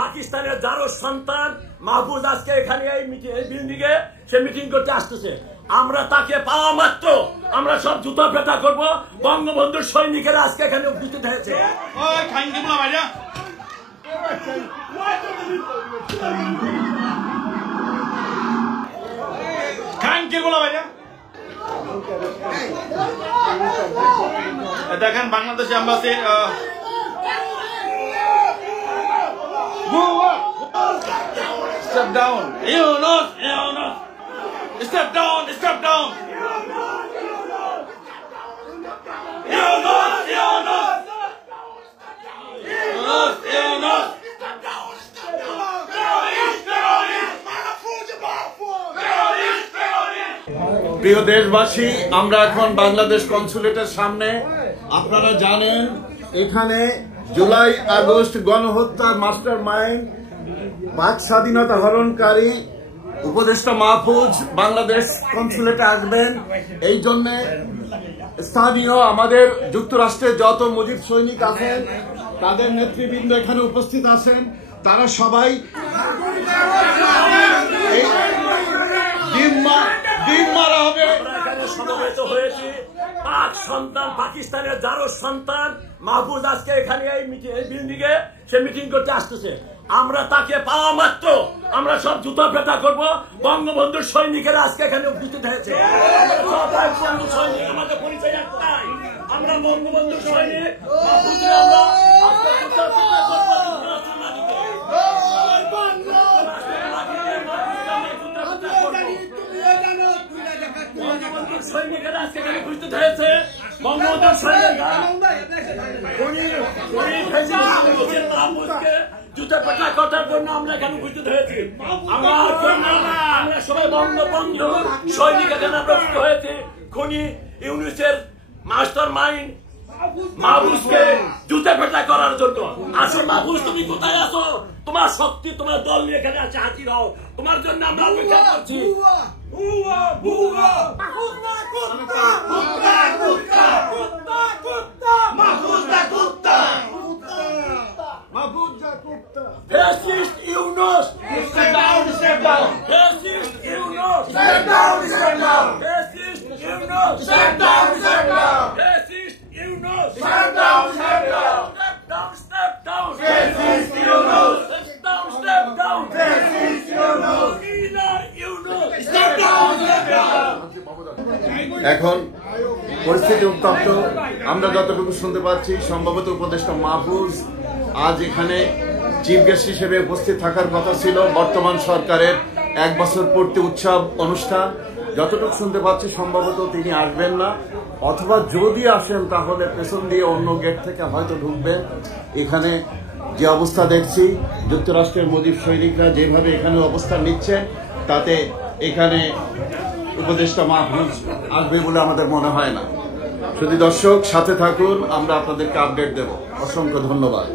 পাকিস্তানের যারও সন্তান মাহফুজ আজকে এখানে এই বিল্ডিং এ সে মিটিং করতে আসতেছে। আমরা তাকে পাওয়া মাত্র আমরা সব জুতো পেটা করবো। বঙ্গবন্ধুর সৈনিকেরা আজকে এখানে উপস্থিত হয়েছে। দেখেন Bangladesh embassy step down. Step down. Step down. প্রিয় দেশবাসী, আমরা এখন বাংলাদেশ কনসুলেটের সামনে। আপনারা জানেন এখানে জুলাই আগস্ট গণহত্যার মাস্টার মাইন্ড পাক স্বাধীনতা হরণকারী উপদেষ্টা মাহফুজ বাংলাদেশ কনসুলেটে আসবেন। এই জন্য স্থানীয় আমাদের যুক্তরাষ্ট্রের যত মুজিব সৈনিক আছেন তাদের নেতৃবৃন্দ এখানে উপস্থিত আছেন। তারা সবাই ডিম মারা হবে। এখানে সমবেত হয়েছি পাক সন্তান পাকিস্তানের যারও সন্তান মাহফুজ আজকে এখানে এই বিল্ডিং এ সে মিটিং করতে আসতেছে। আমরা তাকে পাওয়া মাত্র আমরা সব জুতো পেটা করবো। বঙ্গবন্ধুর সৈনিকেরা আজকে এখানে উপস্থিত হয়েছে। আমাদের পরিচয় একটাই, আমরা বঙ্গবন্ধুর সৈনিক। সৈনিকেরা আজকে এখানে উপস্থিত হয়েছে। বঙ্গবন্ধুর সৈনিকরা জুতা পেটা করার জন্য আমরা এখানে উপস্থিত হয়েছি। আমরা সবাই বঙ্গবন্ধুর সৈনিক এখানে উপস্থিত হয়েছে। খুনি ইউনিসের মাস্টার মাইন্ড মাহফুজকে জুতা পেটা করার জন্য। আসো মাহফুজ, তুমি কোথায় আছো? তোমার শক্তি তোমার দল নিয়ে এখানে আছে, হাজির হও। তোমার জন্য আমরা অপেক্ষা করছি। Fascist Yunus, step down, step down. Fascist Yunus, step down, step down. Fascist Yunus, step down, step down. Fascist Yunus, step down, step down. Step down, step down. Fascist Yunus, step down, step down. Fascist Yunus, leader Yunus, step down, step down. এখন পরিস্থিতি উত্তপ্ত। আমরা যতটুকু শুনতে পাচ্ছি সম্ভবত উপদেষ্টা মাহফুজ আজ এখানে চিফ গেস্ট হিসেবে উপস্থিত থাকার কথা ছিল বর্তমান সরকারের 1 বছর পূর্তি উৎসব অনুষ্ঠান। যতটুকু শুনতে পাচ্ছি সম্ভবত তিনি আসবেন না, অথবা যদি আসেন তাহলে পেছন দিয়ে অন্য গেট থেকে হয়তো ঢুকবেন। এখানে যে অবস্থা দেখছি, যুক্তরাষ্ট্রের মুজিব সৈনিকরা যেভাবে এখানে অবস্থান নিচ্ছেন তাতে এখানে উপদেষ্টা মাহফুজ আসবে বলে আমাদের মনে হয় না। শুধু দর্শক সাথে থাকুন, আমরা আপনাদেরকে আপডেট দেব। অসংখ্য ধন্যবাদ।